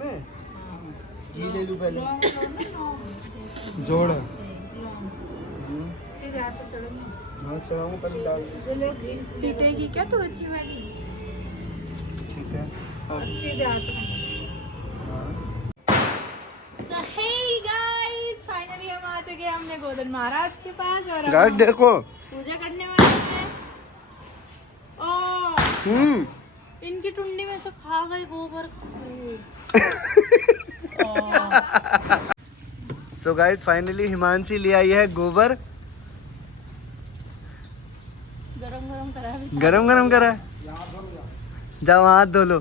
में घी ले लूं पहले। जोड़ हाँ चढ़ाऊँ पहले डाल पीटेगी क्या तू अच्छी वाली? ठीक है सीधे हाथ में। So hey guys, finally हम आ चुके हैं हमने गोवर्धन महाराज के पास और अब गाइस हम देखो पूजा करने वाले हैं। और इनकी टुंडी में से खा गई गोबर। सो गाइस फाइनली हिमांशी ले आई है गोबर। गरम गरम करा है। गरम गरम करा है। जाओ हाथ धो लो।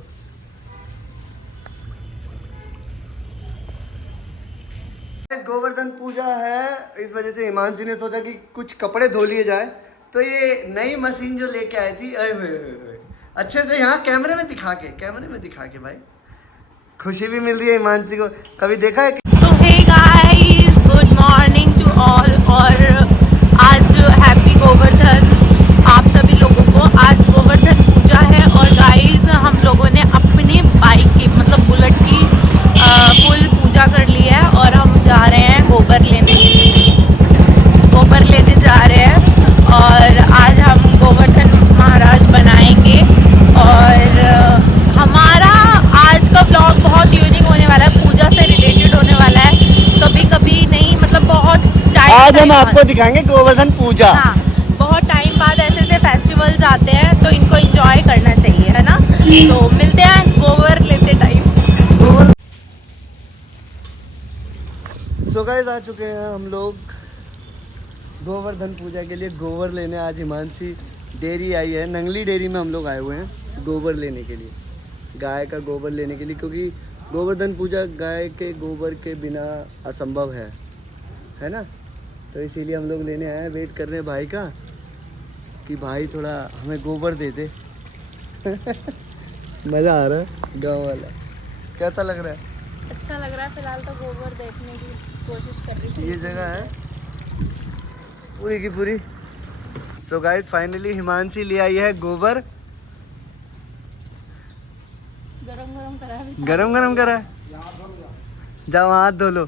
गोवर्धन पूजा है, इस वजह से हिमांशी ने सोचा कि कुछ कपड़े धो लिए जाए, तो ये नई मशीन जो लेके आई थी, अच्छे से यहाँ कैमरे में दिखा के भाई खुशी भी मिल रही है हिमांशी को। कभी देखा है? So hey guys, good morning to all और आज हैप्पी गोवर्धन आप सभी लोगों को। आज गोवर्धन पूजा है और गाइस हम लोगों ने अपनी बाइक की मतलब बुलेट की फुल पूजा कर ली है और हम जा रहे हैं गोबर लेने जा रहे हैं। और आज हम गोवर्धन महाराज बनाएंगे और हमारा आज का ब्लॉग बहुत यूनिक होने वाला है, पूजा से रिलेटेड होने वाला है। कभी नहीं मतलब बहुत टाइम आज हम आपको दिखाएंगे गोवर्धन पूजा। हाँ, बहुत टाइम बाद ऐसे फेस्टिवल्स आते हैं तो इनको एंजॉय करना चाहिए, है ना। तो मिलते हैं गोबर लेते टाइम। सो गाइस आ चुके हैं हम लोग गोवर्धन पूजा के लिए गोबर लेने। आज हिमांशी डेयरी आई है, नंगली डेयरी में हम लोग आए हुए हैं गोबर लेने के लिए, गाय का गोबर लेने के लिए, क्योंकि गोवर्धन पूजा गाय के गोबर के बिना असंभव है ना। तो इसीलिए हम लोग लेने आए हैं। वेट कर रहे हैं भाई का कि भाई थोड़ा हमें गोबर दे दे। मज़ा आ रहा है गाँव वाला। कैसा लग रहा है? अच्छा लग रहा है। फिलहाल तो गोबर देखने की कोशिश कर रही थी। ये जगह है पूरी की पूरी। सो गाइस फाइनली हिमांशी ले आई है गोबर। गरम गरम करा है। जाओ हाथ धो लो।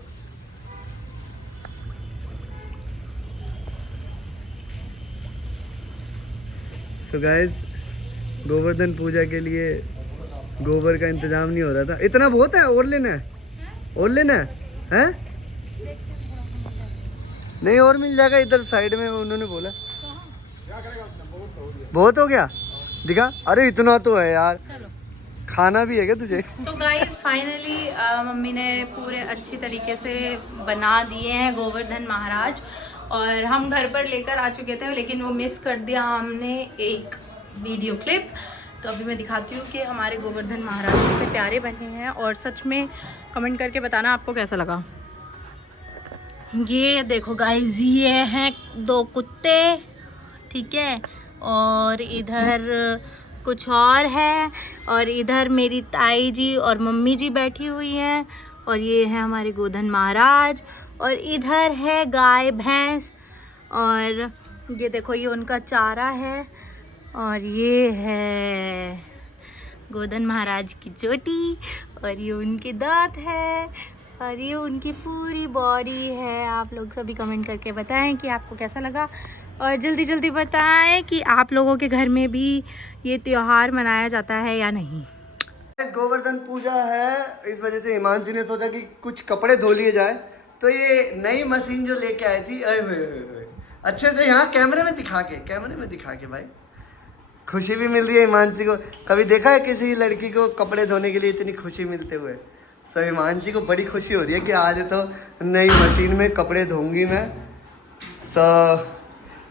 सो गाइस गोवर्धन पूजा के लिए गोबर का इंतजाम नहीं हो रहा था। इतना बहुत है, और लेना है, और लेना है? नहीं और मिल जाएगा इधर साइड में, उन्होंने बोला। बहुत हो गया दिखा। अरे इतना तो है यार, खाना भी है क्या तुझे? सो गाइस फाइनली मम्मी ने पूरे अच्छी तरीके से बना दिए हैं गोवर्धन महाराज और हम घर पर लेकर आ चुके थे, लेकिन वो मिस कर दिया हमने एक वीडियो क्लिप। तो अभी मैं दिखाती हूँ कि हमारे गोवर्धन महाराज कितने प्यारे बने हैं और सच में कमेंट करके बताना आपको कैसा लगा। ये देखो गाइस, ये हैं 2 कुत्ते, ठीक है, और इधर कुछ और है, और इधर मेरी ताई जी और मम्मी जी बैठी हुई हैं, और ये है हमारे गोवर्धन महाराज, और इधर है गाय भैंस, और ये देखो ये उनका चारा है, और ये है गोवर्धन महाराज की चोटी, और ये उनके दांत है, और ये उनकी पूरी बॉडी है। आप लोग सभी कमेंट करके बताएं कि आपको कैसा लगा, और जल्दी जल्दी बताएं कि आप लोगों के घर में भी ये त्योहार मनाया जाता है या नहीं। गोवर्धन पूजा है, इस वजह से हिमांशी ने सोचा कि कुछ कपड़े धो लिए जाए, तो ये नई मशीन जो लेके आई थी, अच्छे से यहाँ कैमरे में दिखा के भाई खुशी भी मिल रही है हिमांशी को। कभी देखा है किसी लड़की को कपड़े धोने के लिए इतनी खुशी मिलते हुए? सो हिमांशी को बड़ी खुशी हो रही है कि आज तो नई मशीन में कपड़े धोऊंगी मैं। सो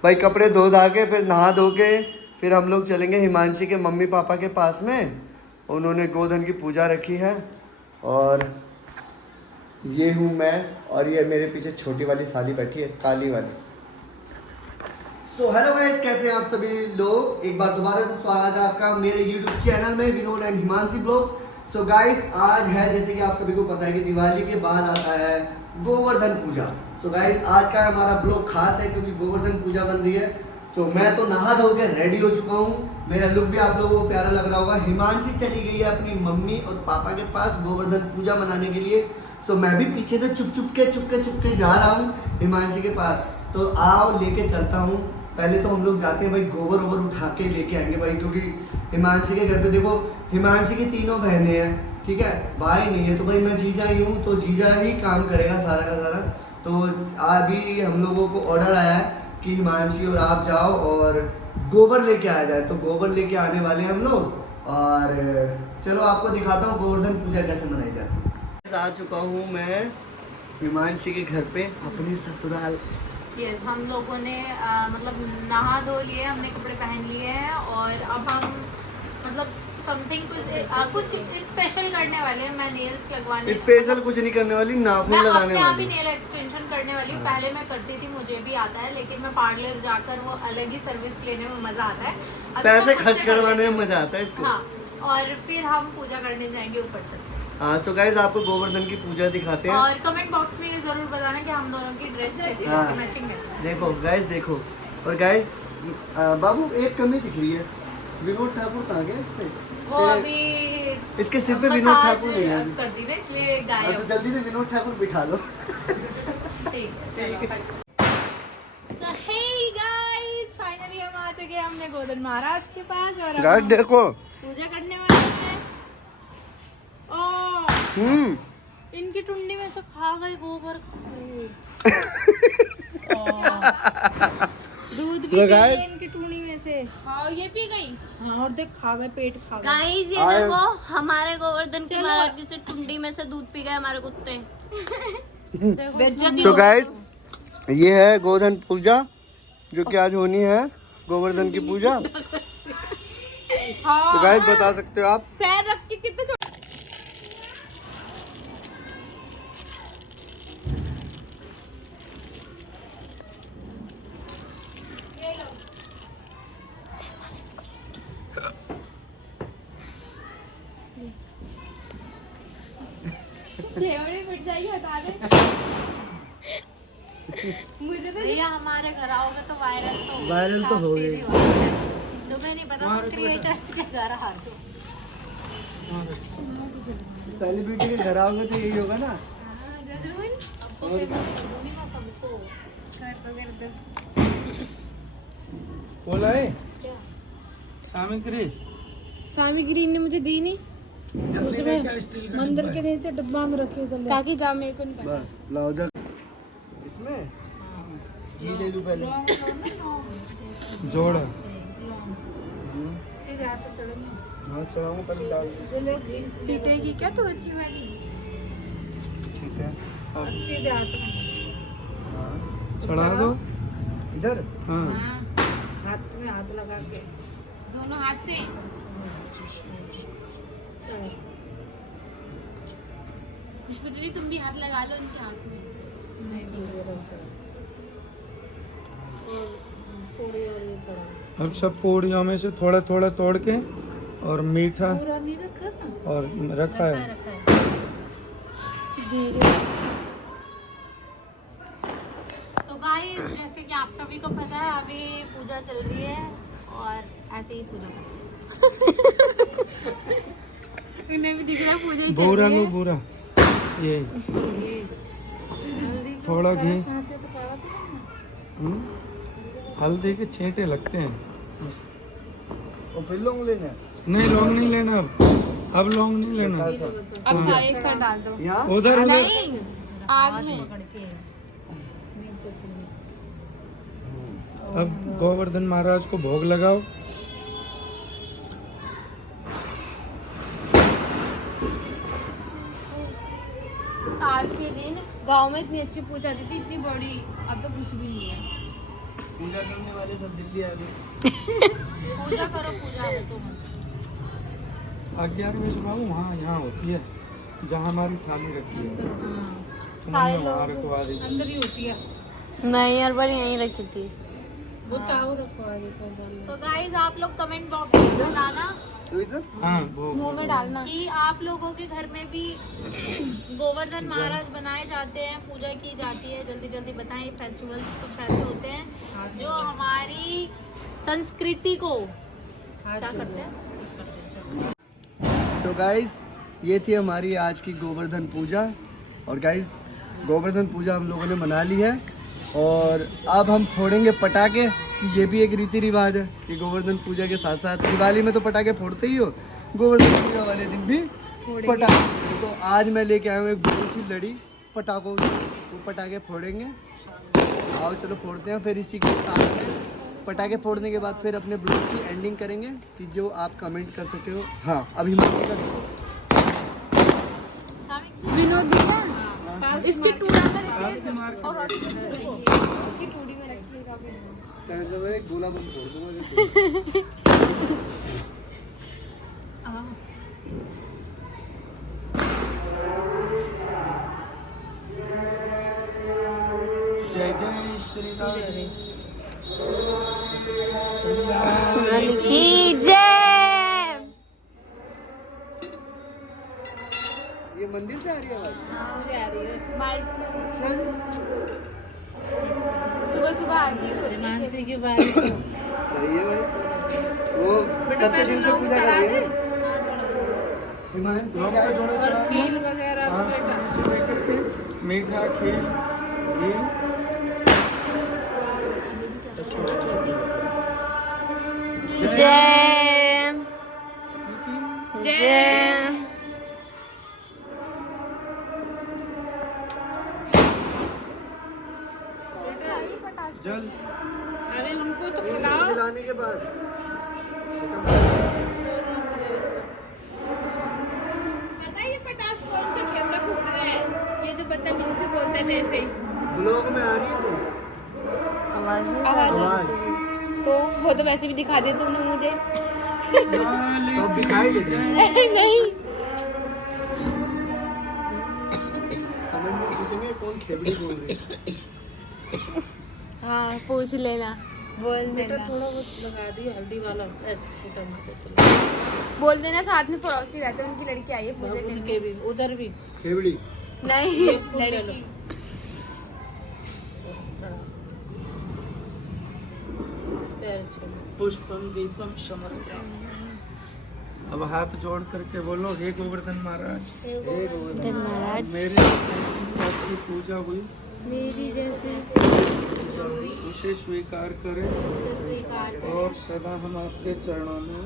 भाई कपड़े धो धा के फिर नहा धो के फिर हम लोग चलेंगे हिमांशी के मम्मी पापा के पास में। उन्होंने गोवर्धन की पूजा रखी है, और ये हूँ मैं, और ये मेरे पीछे छोटी वाली साली बैठी है, काली वाली। सो हेलो गाइस, कैसे हैं आप सभी लोग? एक बार दोबारा से स्वागत है आपका मेरे YouTube चैनल में, Vinod and Himanshi blogs. So guys आज है, जैसे कि आप सभी को पता है कि दिवाली के बाद आता है गोवर्धन पूजा। सो गाइस आज का हमारा ब्लॉग खास है क्योंकि गोवर्धन पूजा बन रही है, तो मैं तो नहा धो के रेडी हो चुका हूँ। मेरा लुक भी आप लोगों को प्यारा लग रहा होगा। हिमांशी चली गई है अपनी मम्मी और पापा के पास गोवर्धन पूजा मनाने के लिए। सो मैं भी पीछे से चुप के जा रहा हूँ हिमांशी के पास। तो आओ लेके चलता हूँ। पहले तो हम लोग जाते हैं भाई, गोबर वोबर उठा के लेके आएंगे भाई, क्योंकि हिमांशी के घर पे देखो हिमांशी की तीनों बहनें हैं, ठीक है, भाई नहीं है। तो भाई मैं जीजा ही हूँ, तो जीजा ही काम करेगा सारा का सारा। तो अभी हम लोगों को ऑर्डर आया है कि हिमांशी और आप जाओ और गोबर लेके आया जाए। तो गोबर लेके आने वाले हैं हम लोग। और चलो आपको दिखाता हूँ गोवर्धन पूजा कैसे मनाई जाती है। आ चुका हूँ मैं हिमांशी के घर पे, अपनी ससुराल। यस, हम लोगों ने मतलब नहा धो लिए, हमने कपड़े पहन लिए हैं और अब हम मतलब समथिंग कुछ स्पेशल करने वाले हैं। मैं नेल्स लगवाने, स्पेशल कुछ नहीं करने वाली, नाखून मैं लगाने अपने आप ही वाली। नेल एक्सटेंशन करने वाली हूँ। पहले मैं करती थी, मुझे भी आता है, लेकिन मैं पार्लर जाकर वो अलग ही सर्विस लेने में मजा आता है। अभी पैसे तो खर्च खुद से कर करवाने लेती में हूँ। मजा आता है इसको। हाँ, और फिर हम पूजा करने जाएंगे ऊपर से। हाँ, तो गाइस आपको गोवर्धन की पूजा दिखाते हैं। और कमेंट बॉक्स में ये जरूर बताना कि हम दोनों की ड्रेस कैसी हाँ। लगी, मैचिंग मैचिंग। देखो गाइस, देखो। और गाइस बाबू एक कमी दिख रही है, विनोद ठाकुर कहाँ गए इस पे? वो अभी इसके सिर पे विनोद मसाज ठाकुर नहीं है। कर दी ना, इसलिए हाँ, गायब। तो जल्दी से विनोद ठाकुर बिठा लो। ठीक है। So hey guys, finally हम आ चुके हैं हमने गोवर्धन महाराज के पास और अब गाइस हम देखो। पूजा करने वाले हैं। और इनकी टुंडी में से खा गए गोबर। दूध भी पी गए इनकी टुंडी में से। हाँ, ये पी गई। हाँ, और देख खा गए, पेट खा गए। गाइस ये देखो, हमारे गोवर्धन की महाराज जी से टुंडी में से दूध पी गए हमारे कुत्ते। तो गाइस ये है गोवर्धन पूजा जो कि आज होनी है, गोवर्धन की पूजा। तो गाइस बता सकते हो आप। पैर रख के कितने फिट जाएगी, हटा दे। मुझे तो भैया हमारे घर आओगे तो वायरल तो हो गई। तुम्हें नहीं पता क्रिएटर्स के घर आ दो। सेलिब्रिटी के घर आओगे तो यही होगा ना। जरूर आपको फेमस कर दूंगी मैं सबको। कर दो। बोला है क्या सामग्री ने मुझे दी नहीं। मंदिर के नीचे डब्बा में रखे थे ताकि जा मेरे को नहीं बस लाओ जा इसमें ये ले लूं पहले। जोड़ हाँ चढ़ाऊँ पहले डाल दो। पीटेगी क्या तू अच्छी वाली? ठीक है। अच्छी दे हाथ में। हाँ चढ़ा दो इधर। हाँ हाथ में हाथ लगा के दोनों हाथ से। खुशबू दीदी तुम भी हाथ लगा लो इनके हाथ में। अब सब पूड़ियों में से थोड़ा थोड़ा तोड़ के और मीठा पूरा नहीं रखा था और रखा है। तो गाइस जैसे कि आप सभी को पता है अभी पूजा चल रही है और ऐसे ही पूजा उन्हें भी दिख रहा पूजा ही चल बुरा रही लो है। बुरा ये थोड़ा घी। हल्दी के छींटे लगते हैं। और फिर लौंग लेना है। नहीं लौंग नहीं लेना अब लौंग नहीं लेना। अब सारे एक साथ डाल दो। यहाँ उधर नहीं आग में। अब गोवर्धन महाराज को भोग लगाओ। आज के दिन गांव में इतनी अच्छी पूजा होती थी, इतनी बड़ी, अब तो कुछ भी नहीं है। पूजा करने वाले सब दिल्ली आ गए। पूजा करो, पूजा है तो 11 बजे बाबू वहाँ यहाँ होती है जहाँ हमारी थाली रखी है। सारे वहाँ रखवा दी। अंदर ही होती है। नहीं यार पर यहीं रखी थी। वो ताऊ रखवा देता है। तो गाइस आप लोग कमेंट बॉक्स में बताना हाँ वो मुंह में डालना। कि आप लोगों के घर में भी गोवर्धन महाराज बनाए जाते हैं, पूजा की जाती है। जल्दी जल्दी बताएं। फेस्टिवल्स कुछ ऐसे होते हैं जो हमारी संस्कृति को क्या करते हैं। तो गाइस ये थी हमारी आज की गोवर्धन पूजा। और गाइस गोवर्धन पूजा हम लोगों ने मना ली है और अब हम फोड़ेंगे पटाखे। कि ये भी एक रीति रिवाज है कि गोवर्धन पूजा के साथ साथ दिवाली में तो पटाखे फोड़ते ही हो, गोवर्धन पूजा वाले दिन भी पटाखे। तो आज मैं लेके आया हूँ एक बड़ी सी लड़ी पटाखों की, वो पटाखे फोड़ेंगे। आओ चलो फोड़ते हैं। फिर इसी के साथ में पटाखे फोड़ने के बाद फिर अपने ब्लॉग की एंडिंग करेंगे कि जो आप कमेंट कर सकते हो। हाँ अभी विनोद भैया इसकी टूड़ा में रखिए और इसकी टूड़ी में रखिएगा। मैं गोला बंद फोड़ दूंगा। जय जय श्री राम की जय। ये मंदिर से आ रही है आवाज? मुझे आ रही है बाइक। अच्छा सुबह सुबह आरती होती है मानसी की बात। सही है भाई। वो सच्चे दिल से पूजा कर रही है। और खील वगैरह हाँ शुरू से लेकर के मीठा खीर घी जय जय। जल अभी उनको तो खिलाओ। मिलाने के बाद पता है ये पटास कौन सा खेवड़ा फूट रहा है? ये जो बदतमीजी से बोलते हैं ऐसे ही ब्लॉग में आ रही है तो आवाज। तो वो तो वैसे भी दिखा दे तुमने मुझे। तो दिखाई दे नहीं कमेंट में पूछेंगे कौन खेबड़ी बोल रही है। हाँ पूछ लेना, बोल देना। थोड़ा बहुत लगा दी हल्दी वाला ऐसे छोटा मोटा। बोल देना साथ में पड़ोसी रहते हैं, उनकी लड़की आई है पूजा करने। उनके भी उधर भी खेबड़ी नहीं लड़की। पुष्पम दीपम समर्पयामि। अब हाथ जोड़ करके बोलो हे गोवर्धन महाराज, महाराज मेरे जैसी आपकी पूजा हुई मेरी जैसे उसे स्वीकार करें और सदा हम आपके चरणों में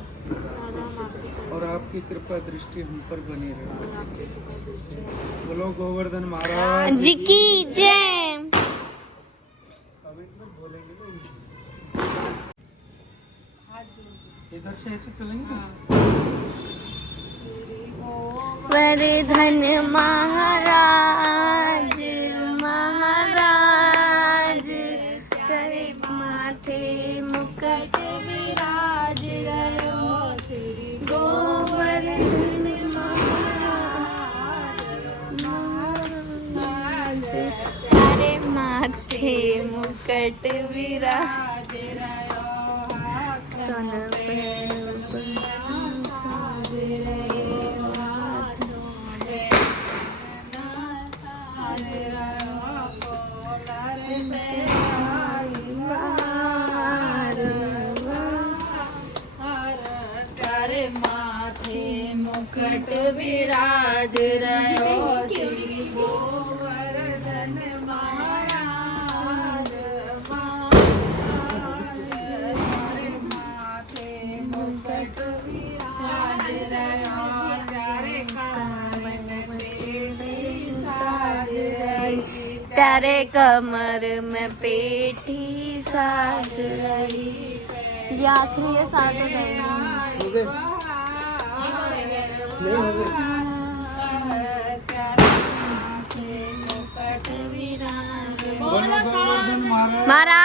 और आपकी कृपा दृष्टि हम पर बनी रहे। बोलो गोवर्धन महाराज जी की जय। इधर से ऐसे चलेंगे। वर्धन महाराज महाराज करे माथे मुकुट विराज रहो गोवर्धन महाराज महाराज करे माथे मुकुट विराज रहो तन पे मुकुट विराज रहो श्री गोवर्धन महाराज माथे मुकुट विराज रहो तेरे कमर में पेटी साज रही। ये आखिरी ये साथ हो गए। हो गए? नहीं हो गए? बोलो गोवर्धन महाराज महाराज